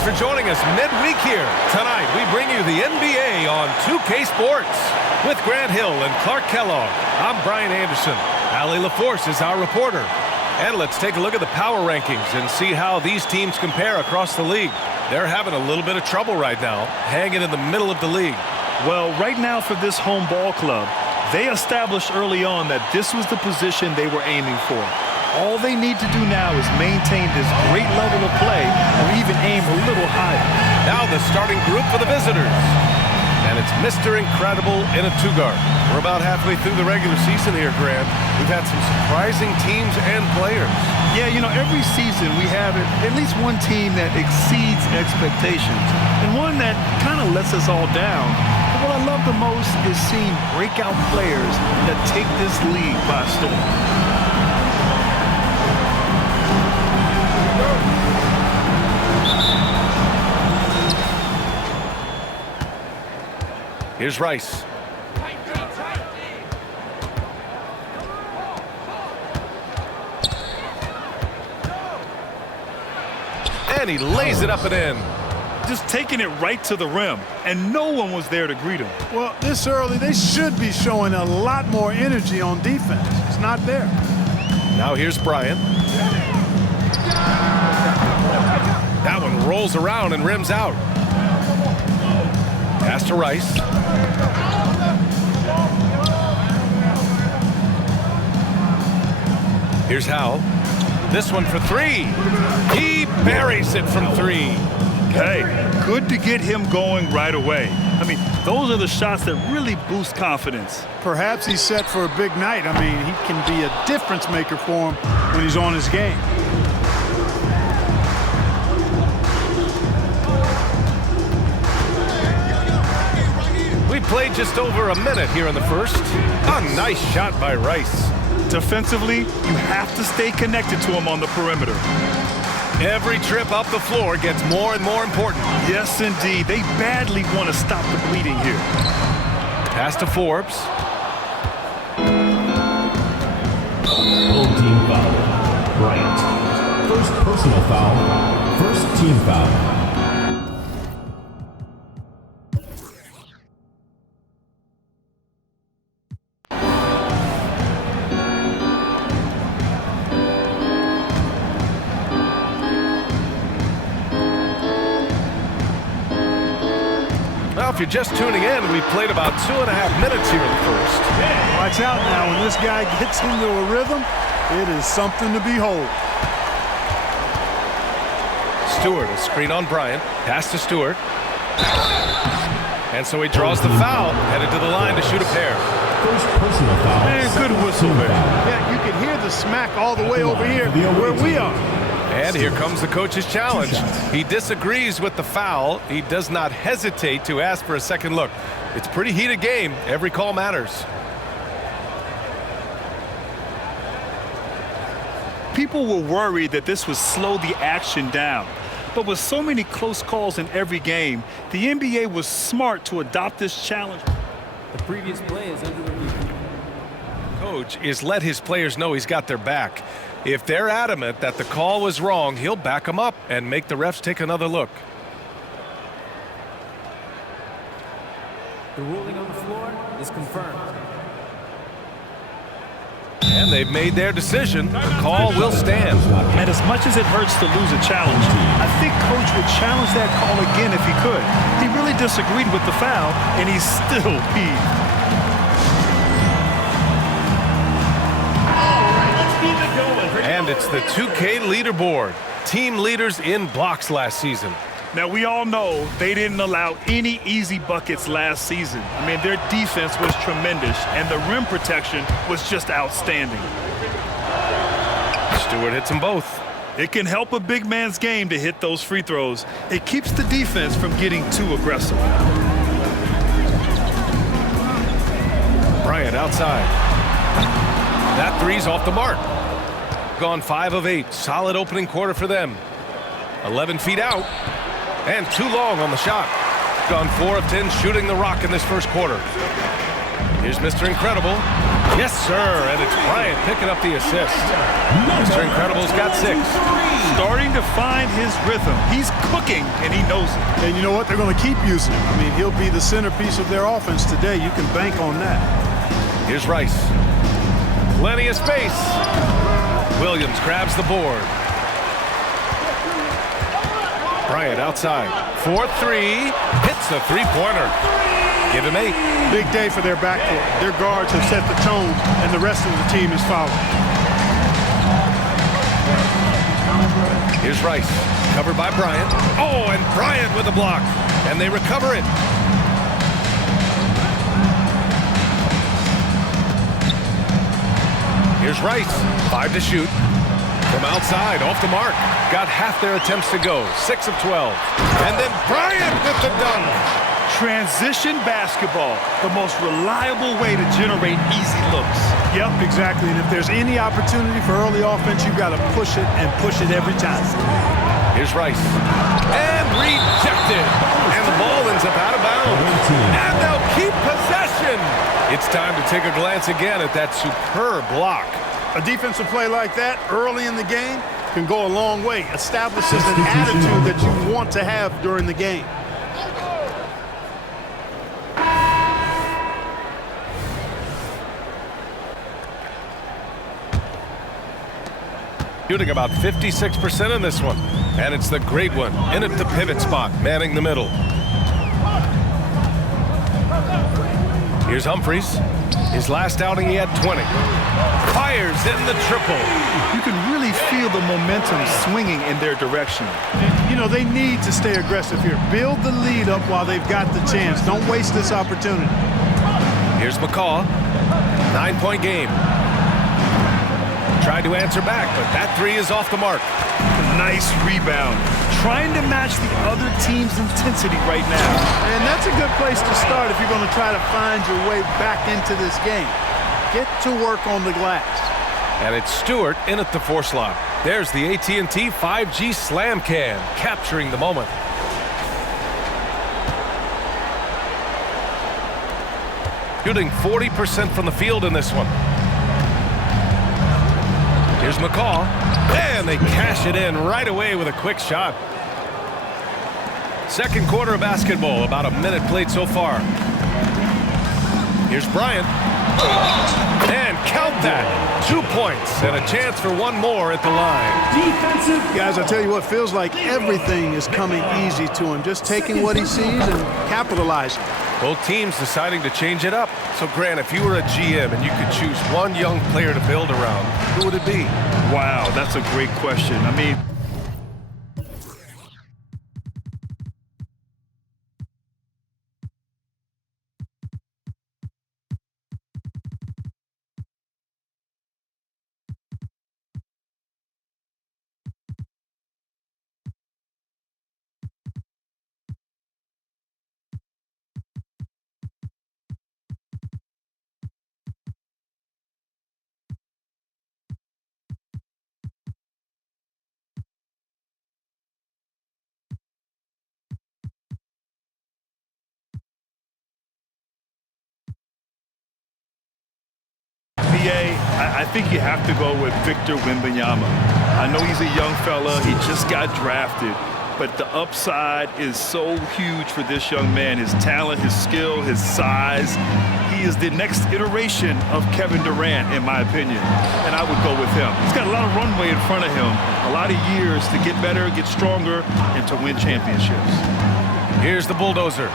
Thanks for joining us midweek here. Tonight, we bring you the NBA on 2K Sports. With Grant Hill and Clark Kellogg, I'm Bryant Anderson. Allie LaForce is our reporter. And let's take a look at the power rankings and see how these teams compare across the league. They're having a little bit of trouble right now, hanging in the middle of the league. Well, right now for this home ball club, they established early on that this was the position they were aiming for. All they need to do now is maintain this great level of play or even aim a little higher. Now the starting group for the visitors. And it's Mr. Incredible in a two-guard. We're about halfway through the regular season here, Grant. We've had some surprising teams and players. Yeah, you know, every season we have at least one team that exceeds expectations and one that kind of lets us all down. But what I love the most is seeing breakout players that take this league by storm. Here's Rice. And he lays it up and in. Just taking it right to the rim, and no one was there to greet him. Well, this early, they should be showing a lot more energy on defense. It's not there. Now here's Bryant. That one rolls around and rims out. Pass to Rice. Here's Howell. This one for three. He buries it from three. Hey, good to get him going right away. I mean, those are the shots that really boost confidence. Perhaps he's set for a big night. I mean, he can be a difference maker for him when he's on his game. We played just over a minute here in the first. A nice shot by Rice. Defensively, you have to stay connected to him on the perimeter. Every trip up the floor gets more and more important. Yes, indeed. They badly want to stop the bleeding here. Pass to Forbes. Home team foul. Bryant. First personal foul. First team foul. Well, if you're just tuning in, we've played about 2.5 minutes here in the first. Watch out now. When this guy gets into a rhythm, it is something to behold. Stewart, a screen on Bryant. Pass to Stewart. And so he draws the foul, headed to the line to shoot a pair. First personal foul. Man, good whistle there. Yeah, you can hear the smack all the way over here where we are. And here comes the coach's challenge. He disagrees with the foul. He does not hesitate to ask for a second look. It's a pretty heated game. Every call matters. People were worried that this would slow the action down. But with so many close calls in every game, the NBA was smart to adopt this challenge. The previous play is under review. Coach is let his players know he's got their back. If they're adamant that the call was wrong, he'll back them up and make the refs take another look. The ruling on the floor is confirmed. And they've made their decision. The call will stand. And as much as it hurts to lose a challenge, I think Coach would challenge that call again if he could. He really disagreed with the foul, and he's still peeved. And it's the 2K leaderboard. Team leaders in blocks last season. Now, we all know they didn't allow any easy buckets last season. I mean, their defense was tremendous, and the rim protection was just outstanding. Stewart hits them both. It can help a big man's game to hit those free throws. It keeps the defense from getting too aggressive. Bryant outside. That three's off the mark. Gone 5 of 8. Solid opening quarter for them. 11 feet out. And too long on the shot. Gone 4 of 10 shooting the rock in this first quarter. Here's Mr. Incredible. Yes, sir, and it's Bryant picking up the assist. Mr. Incredible's got 6. Starting to find his rhythm. He's cooking, and he knows it. And you know what? They're going to keep using him. I mean, he'll be the centerpiece of their offense today. You can bank on that. Here's Rice. Plenty of space. Williams grabs the board. Bryant outside. 4-3. Hits the three-pointer. Give him 8. Big day for their backcourt. Their guards have set the tone, and the rest of the team is following. Here's Rice. Covered by Bryant. Oh, and Bryant with a block. And they recover it. Here's Rice. 5 to shoot. From outside, off the mark. Got half their attempts to go. 6 of 12. And then Bryant with the dunk. Transition basketball, the most reliable way to generate easy looks. Yep, exactly. And if there's any opportunity for early offense, you've got to push it and push it every time. Here's Rice. And rejected. And the ball ends up out of bounds. And they'll keep possession. It's time to take a glance again at that superb block. A defensive play like that early in the game can go a long way. Establishes an attitude that you want to have during the game. Shooting about 56% in this one. And it's the great one in at the pivot spot, manning the middle. Here's Humphries. His last outing, he had 20. Fires in the triple. You can really feel the momentum swinging in their direction. You know, they need to stay aggressive here. Build the lead up while they've got the chance. Don't waste this opportunity. Here's McCaw. 9-point game. Tried to answer back, but that 3 is off the mark. Nice rebound. Trying to match the other team's intensity right now. And that's a good place to start if you're going to try to find your way back into this game. Get to work on the glass. And it's Stewart in at the 4 slot. There's the AT&T 5G Slam Cam, capturing the moment. Shooting 40% from the field in this one. Here's McCaw. And they cash it in right away with a quick shot. Second quarter of basketball, about a minute played so far. Here's Bryant. And count that. 2 points and a chance for one more at the line. Defensive. Guys, I tell you what, feels like everything is coming easy to him. Just taking what he sees and capitalizing. Both teams deciding to change it up. So, Grant, if you were a GM and you could choose one young player to build around, who would it be? Wow, that's a great question. I mean, I think you have to go with Victor Wembanyama. I know he's a young fella. He just got drafted. But the upside is so huge for this young man. His talent, his skill, his size. He is the next iteration of Kevin Durant, in my opinion. And I would go with him. He's got a lot of runway in front of him. A lot of years to get better, get stronger, and to win championships. Here's the bulldozer.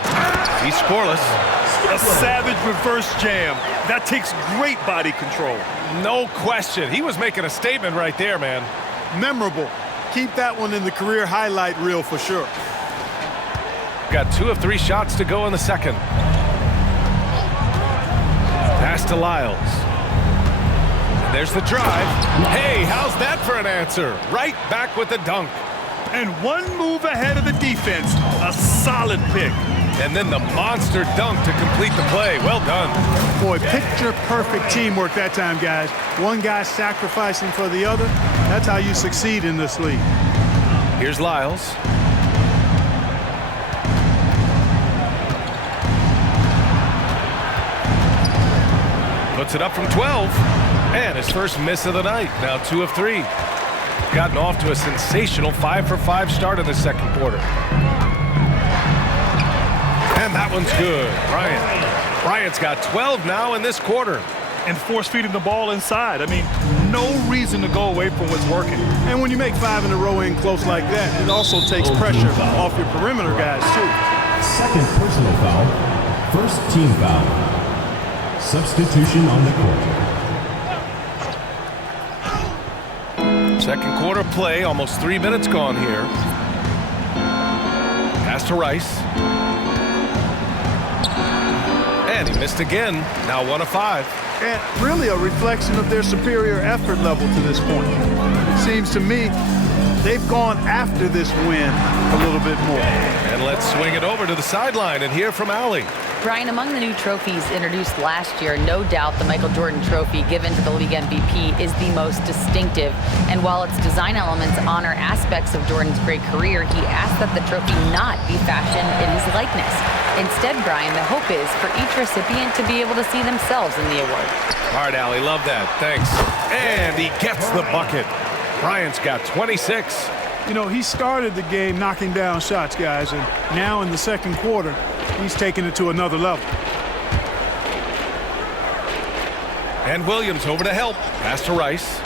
He's scoreless. A savage reverse jam. That takes great body control. No question. He was making a statement right there, man. Memorable. Keep that one in the career highlight reel for sure. Got 2 of 3 shots to go in the second. Pass to Lyles. And there's the drive. Hey, how's that for an answer? Right back with the dunk. And one move ahead of the defense. A solid pick. And then the monster dunk to complete the play. Well done. Boy, picture-perfect teamwork that time, guys. One guy sacrificing for the other. That's how you succeed in this league. Here's Lyles. Puts it up from 12. And his first miss of the night. Now 2 of 3. Gotten off to a sensational 5-for-5 start in the second quarter. And that one's good. Bryant's got 12 now in this quarter. And force feeding the ball inside. I mean, no reason to go away from what's working. And when you make 5 in a row in close like that, it also takes pressure off your perimeter guys, too. Second personal foul. First team foul. Substitution on the court. Second quarter play, almost 3 minutes gone here. Pass to Rice. And he missed again. Now 1 of 5. And really a reflection of their superior effort level to this point. It seems to me they've gone after this win a little bit more. And let's swing it over to the sideline and hear from Allie. Brian, among the new trophies introduced last year, no doubt the Michael Jordan Trophy given to the league MVP is the most distinctive. And while its design elements honor aspects of Jordan's great career, he asked that the trophy not be fashioned in his likeness. Instead, Brian, the hope is for each recipient to be able to see themselves in the award. All right, Allie, love that. Thanks. And he gets the bucket. Bryant's got 26. You know, he started the game knocking down shots, guys, and now in the second quarter, he's taking it to another level. And Williams over to help. Pass to Rice.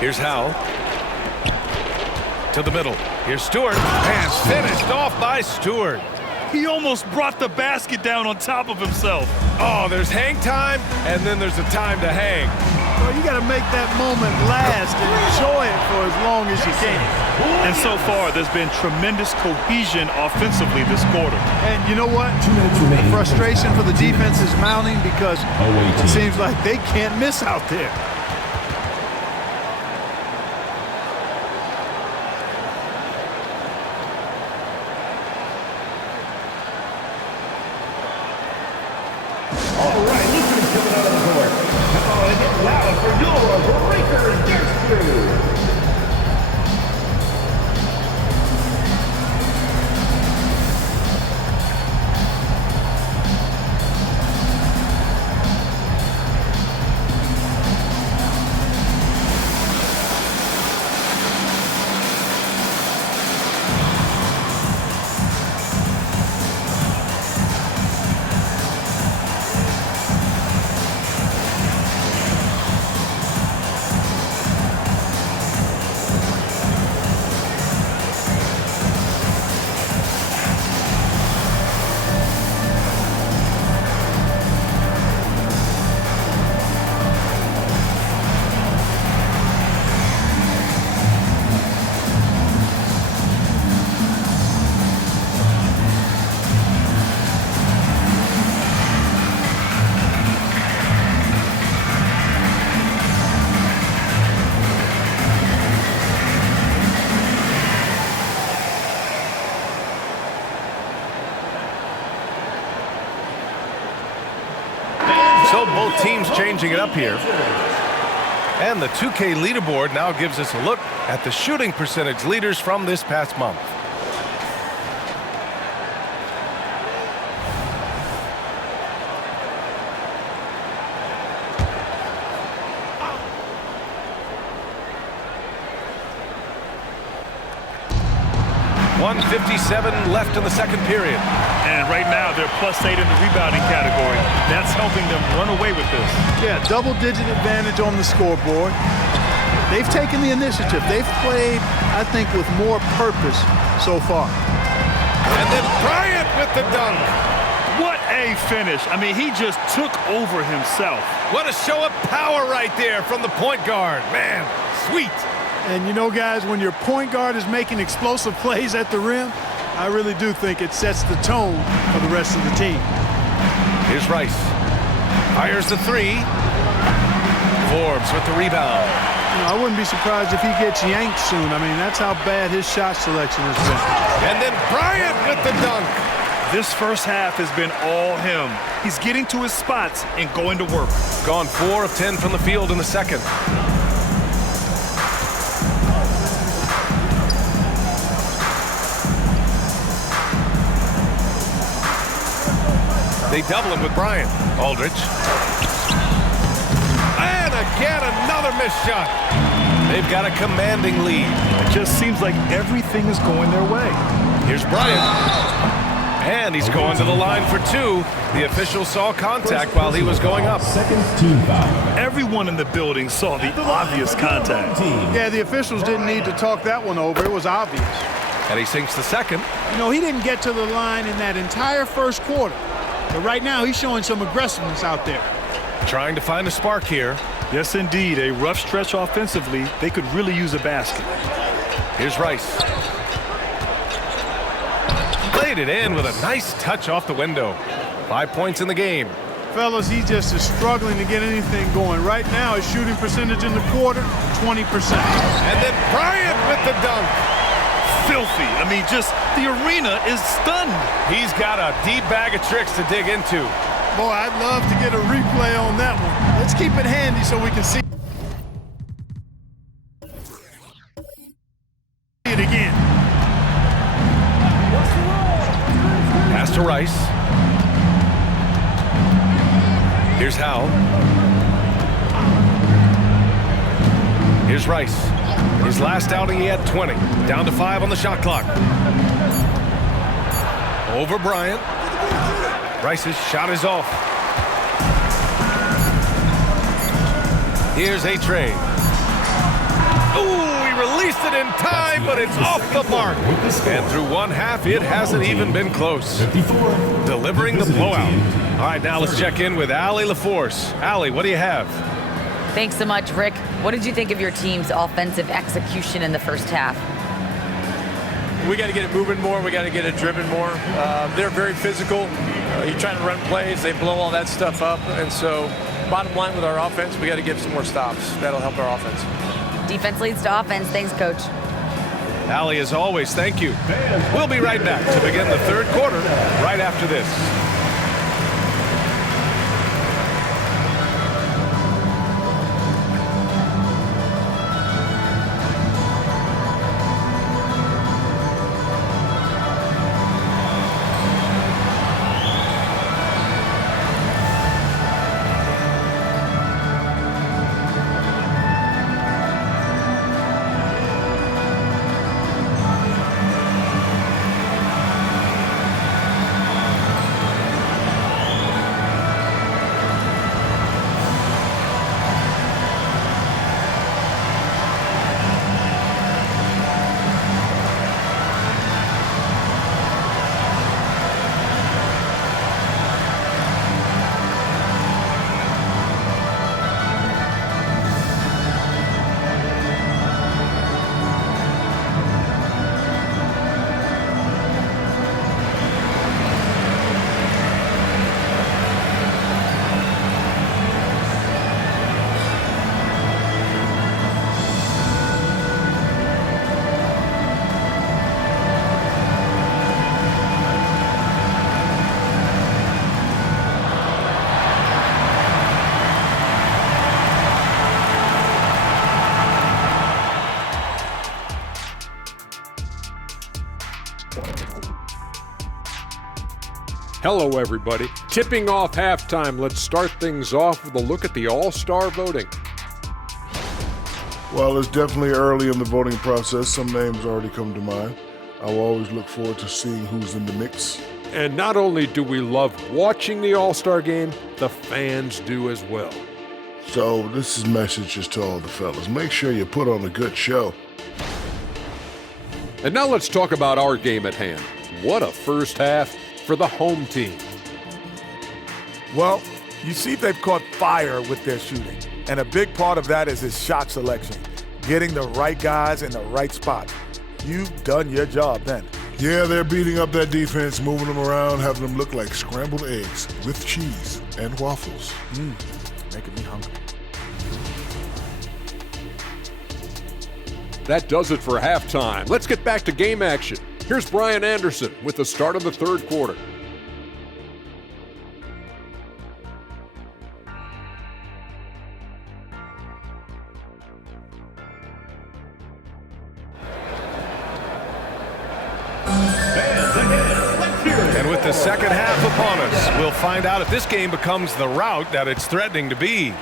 Here's Howe. To the middle. Here's Stewart. And finished off by Stewart. He almost brought the basket down on top of himself. Oh, there's hang time, and then there's a time to hang. Well, you got to make that moment last and enjoy it for as long as you can. And so far, there's been tremendous cohesion offensively this quarter. And you know what? 2 minutes remaining. Frustration for the defense is mounting because Oh, it seems like they can't miss out there. All right, listeners coming out of the court. Come on and get loud for your Breakers Dance Crew. So both teams changing it up here. And the 2K leaderboard now gives us a look at the shooting percentage leaders from this past month. .157 left in the second period. And right now, they're +8 in the rebounding category. That's helping them run away with this. Yeah, double-digit advantage on the scoreboard. They've taken the initiative. They've played, I think, with more purpose so far. And then Bryant with the dunk. What a finish. I mean, he just took over himself. What a show of power right there from the point guard. Man, sweet. And you know, guys, when your point guard is making explosive plays at the rim, I really do think it sets the tone for the rest of the team. Here's Rice. Fires the three. Forbes with the rebound. You know, I wouldn't be surprised if he gets yanked soon. I mean, that's how bad his shot selection has been. And then Bryant with the dunk. This first half has been all him. He's getting to his spots and going to work. Gone 4 of 10 from the field in the second. They double it with Bryant. Aldridge. And again, another missed shot. They've got a commanding lead. It just seems like everything is going their way. Here's Bryant. And he's going to the line for two. The official saw contact while he was going up. Second team foul. Everyone in the building saw the obvious contact. Yeah, the officials didn't need to talk that one over. It was obvious. And he sinks the second. You know, he didn't get to the line in that entire first quarter. But right now, he's showing some aggressiveness out there. Trying to find a spark here. Yes, indeed. A rough stretch offensively. They could really use a basket. Here's Rice. Played it in with a nice touch off the window. 5 points in the game. Fellas, he just is struggling to get anything going. Right now, his shooting percentage in the quarter, 20%. And then Bryant with the dunk. Filthy. I mean, just the arena is stunned. He's got a deep bag of tricks to dig into. Boy, I'd love to get a replay on that one. Let's keep it handy so we can see it again. Pass to Rice. Here's Howe. Here's Rice. His last outing, he had 20. Down to 5 on the shot clock. Over Bryant. Rice's shot is off. Here's A-Train. Ooh, he released it in time, but it's off the mark. And through one half, it hasn't even been close. Delivering the blowout. All right, now let's check in with Allie LaForce. Allie, what do you have? Thanks so much, Rick. What did you think of your team's offensive execution in the first half? We got to get it moving more. We got to get it driven more. They're very physical. You're trying to run plays. They blow all that stuff up. And so bottom line with our offense, we got to get some more stops. That'll help our offense. Defense leads to offense. Thanks, Coach. Allie, as always, thank you. We'll be right back to begin the third quarter right after this. Hello, everybody. Tipping off halftime, let's start things off with a look at the All-Star voting. Well, it's definitely early in the voting process. Some names already come to mind. I will always look forward to seeing who's in the mix. And not only do we love watching the All-Star game, the fans do as well. So this is messages to all the fellas. Make sure you put on a good show. And now let's talk about our game at hand. What a first half for the home team. Well, you see they've caught fire with their shooting, and a big part of that is his shot selection, getting the right guys in the right spot. You've done your job then. Yeah, they're beating up that defense, moving them around, having them look like scrambled eggs with cheese and waffles. Making me hungry. That does it for halftime. Let's get back to game action. Here's Brian Anderson with the start of the third quarter. And with the second half upon us. We'll find out if this game becomes the rout that it's threatening to be.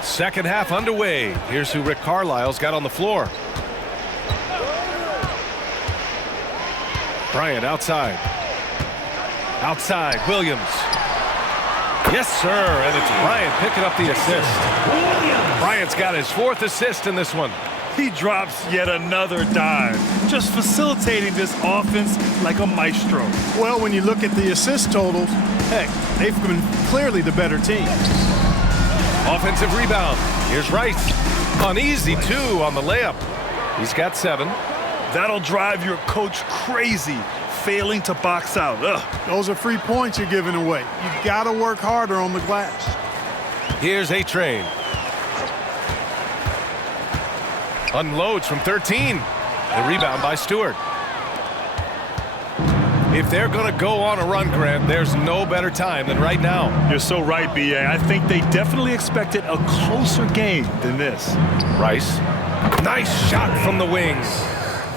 Second half underway. Here's who Rick Carlisle's got on the floor. Bryant outside. Outside, Williams. Yes, sir, and it's Bryant picking up the assist. Bryant's got his 4th assist in this one. He drops yet another dime, just facilitating this offense like a maestro. Well, when you look at the assist totals, heck, they've been clearly the better team. Offensive rebound. Here's Rice. Uneasy, 2 on the layup. He's got 7. That'll drive your coach crazy, failing to box out. Ugh. Those are free points you're giving away. You've got to work harder on the glass. Here's A-Train. Unloads from 13. The rebound by Stewart. If they're going to go on a run, Grant, there's no better time than right now. You're so right, B.A. I think they definitely expected a closer game than this. Rice. Nice shot from the wings.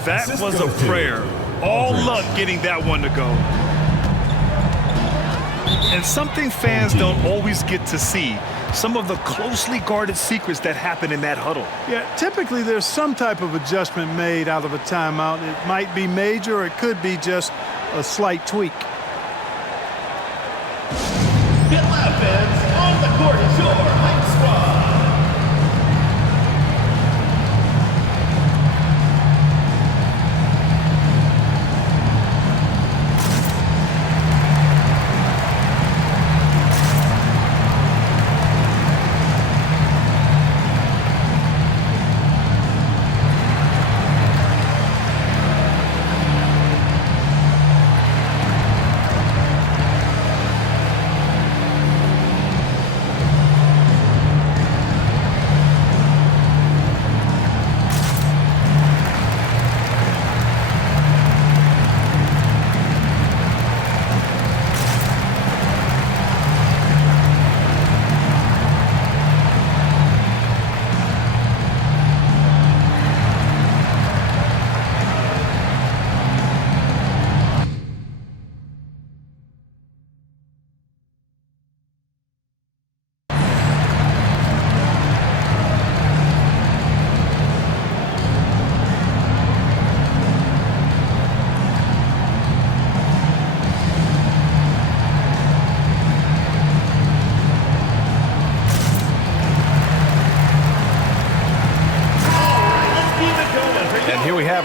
That was a prayer. All luck getting that one to go. And something fans don't always get to see. Some of the closely guarded secrets that happen in that huddle. Yeah, typically there's some type of adjustment made out of a timeout. It might be major or it could be just a slight tweak. Get left fans on the court is your Hype Squad.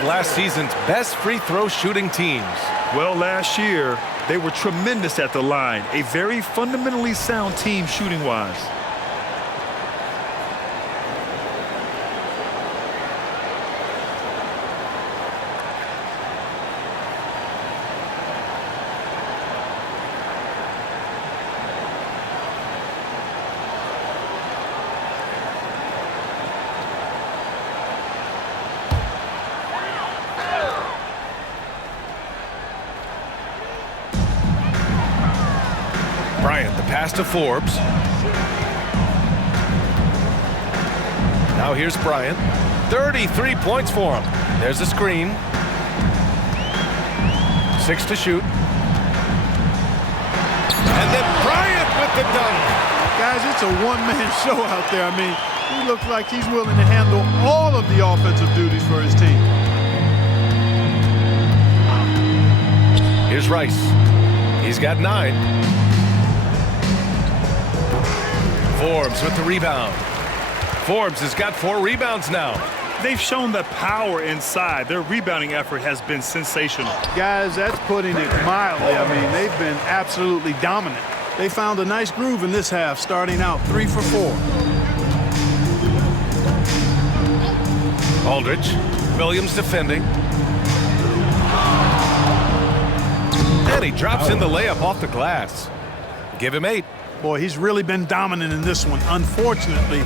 Last season's best free throw shooting teams. Well, last year, they were tremendous at the line. A very fundamentally sound team shooting-wise. Bryant, the pass to Forbes. Now here's Bryant. 33 points for him. There's a screen. 6 to shoot. And then Bryant with the dunk. Guys, it's a one-man show out there. I mean, he looks like he's willing to handle all of the offensive duties for his team. Here's Rice. He's got 9. Forbes with the rebound. Forbes has got 4 rebounds now. They've shown the power inside. Their rebounding effort has been sensational. Guys, that's putting it mildly. I mean, they've been absolutely dominant. They found a nice groove in this half, starting out 3 for 4. Aldridge. Williams defending. And he drops in the layup off the glass. Give him 8. Boy, he's really been dominant in this one. Unfortunately,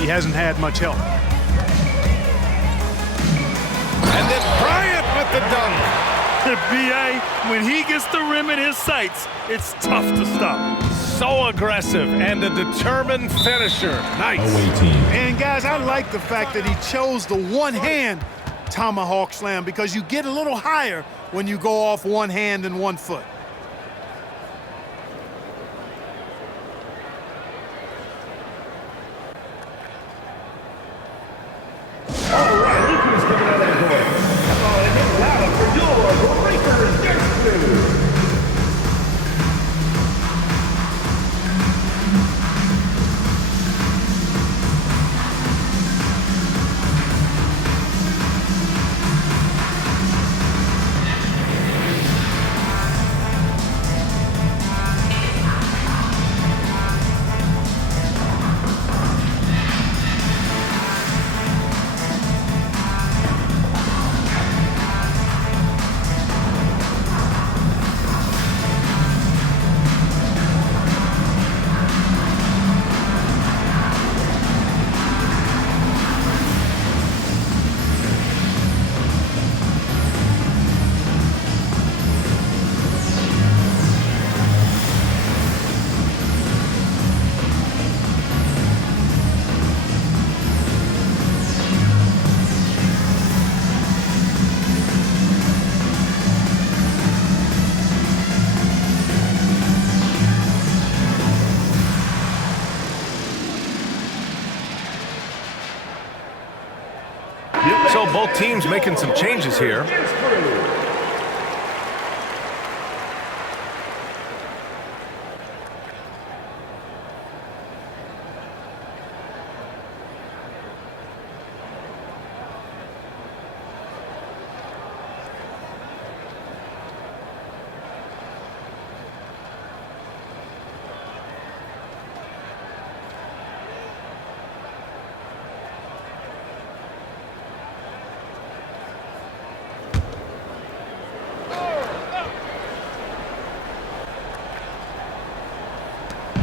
he hasn't had much help. And then Bryant with the dunk. B.A., when he gets the rim in his sights, it's tough to stop. So aggressive and a determined finisher. Nice. Away team. And, guys, I like the fact that he chose the one-hand tomahawk slam because you get a little higher when you go off one hand and one foot. teams making some changes here.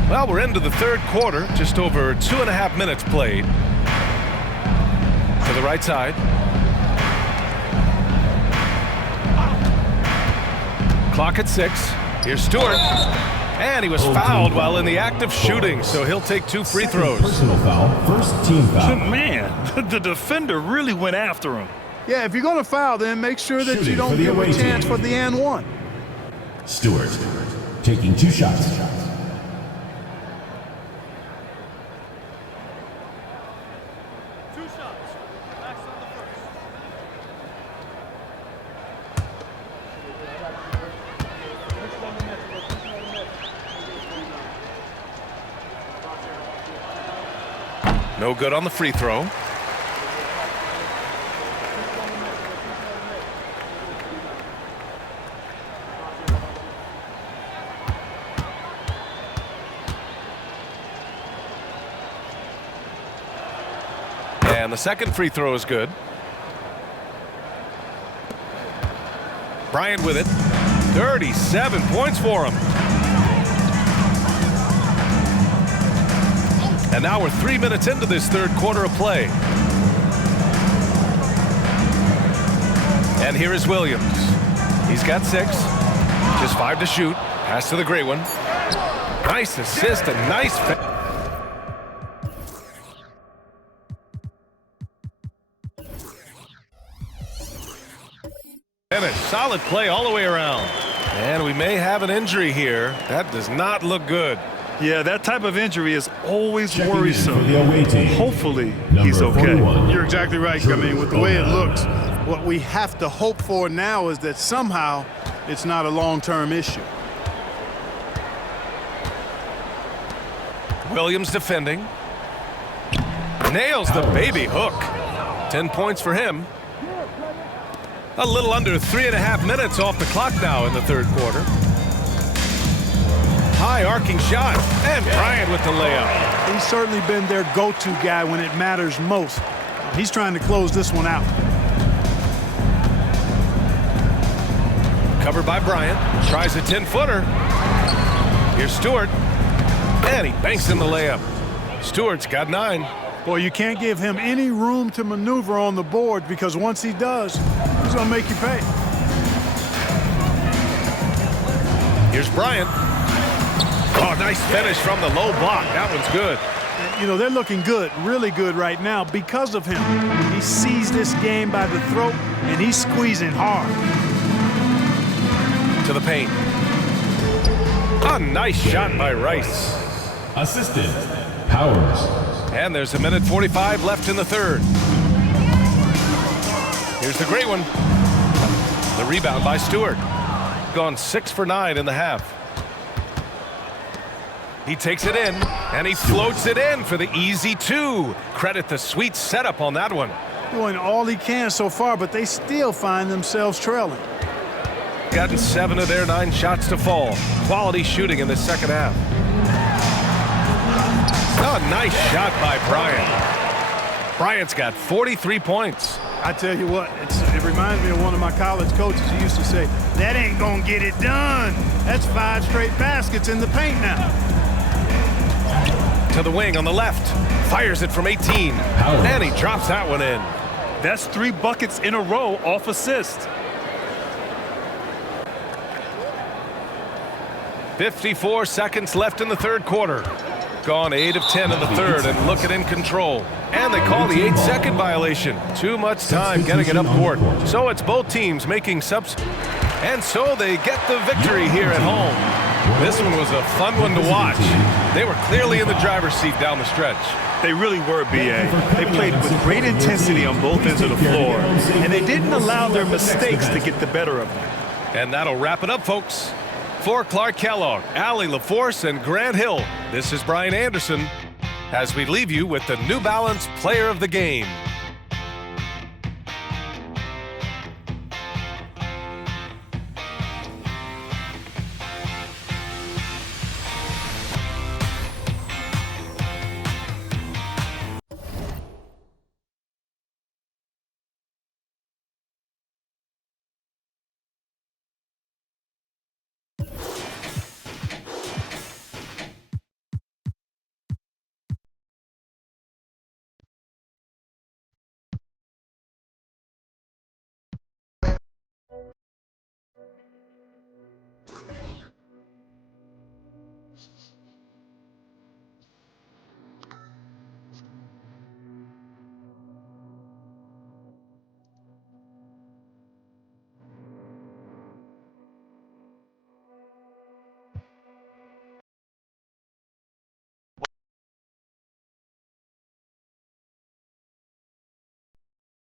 Well, we're into the third quarter, just over 2.5 minutes played. To the right side. Clock at 6. Here's Stewart. And he was fouled while in the act of shooting, so he'll take 2 free throws. Personal foul, first team foul. Man, the defender really went after him. Yeah, if you're going to foul, then make sure that you don't give a chance for the and one. Stewart taking 2 shots. No good on the free throw. And the second free throw is good. Bryant with it. 37 points for him. And now we're 3 minutes into this third quarter of play. And here is Williams. He's got 6. Just 5 to shoot. Pass to the great one. Nice assist and nice finish. Solid play all the way around. And we may have an injury here. That does not look good. Yeah, that type of injury is always worrisome. Hopefully, he's okay. 41. You're exactly right. I mean, with the way it looks, what we have to hope for now is that somehow it's not a long-term issue. Williams defending. Nails the baby hook. 10 points for him. A little under 3.5 minutes off the clock now in the third quarter. High arcing shot, and Bryant with the layup. He's certainly been their go-to guy when it matters most. He's trying to close this one out. Covered by Bryant. Tries a 10-footer. Here's Stewart. And he banks in the layup. Stewart's got 9. Boy, you can't give him any room to maneuver on the board because once he does, he's going to make you pay. Here's Bryant. Oh, nice finish from the low block. That one's good. You know, they're looking good, really good right now because of him. He sees this game by the throat, and he's squeezing hard. To the paint. A nice shot by Rice. Assistant, Powers. And there's 1:45 left in the third. Here's the great one. The rebound by Stewart. Gone 6 for 9 in the half. He takes it in, and he floats it in for the easy 2. Credit the sweet setup on that one. Doing all he can so far, but they still find themselves trailing. Gotten 7 of their 9 shots to fall. Quality shooting in the second half. Oh, nice shot by Bryant. Bryant's got 43 points. I tell you what, it reminds me of one of my college coaches who used to say, that ain't gonna get it done. That's 5 straight baskets in the paint now. To the wing on the left. Fires it from 18. And he drops that one in. That's 3 buckets in a row off assist. 54 seconds left in the third quarter. Gone 8 of 10 in the third and looking in control. And they call the 8-second violation. Too much time getting it up court. So it's both teams making subs. And so they get the victory here at home. This one was a fun one to watch. They were clearly in the driver's seat down the stretch. They really were, B.A. They played with great intensity on both ends of the floor, and they didn't allow their mistakes to get the better of them. And that'll wrap it up, folks. For Clark Kellogg, Allie LaForce, and Grant Hill, this is Bryant Anderson as we leave you with the New Balance Player of the Game.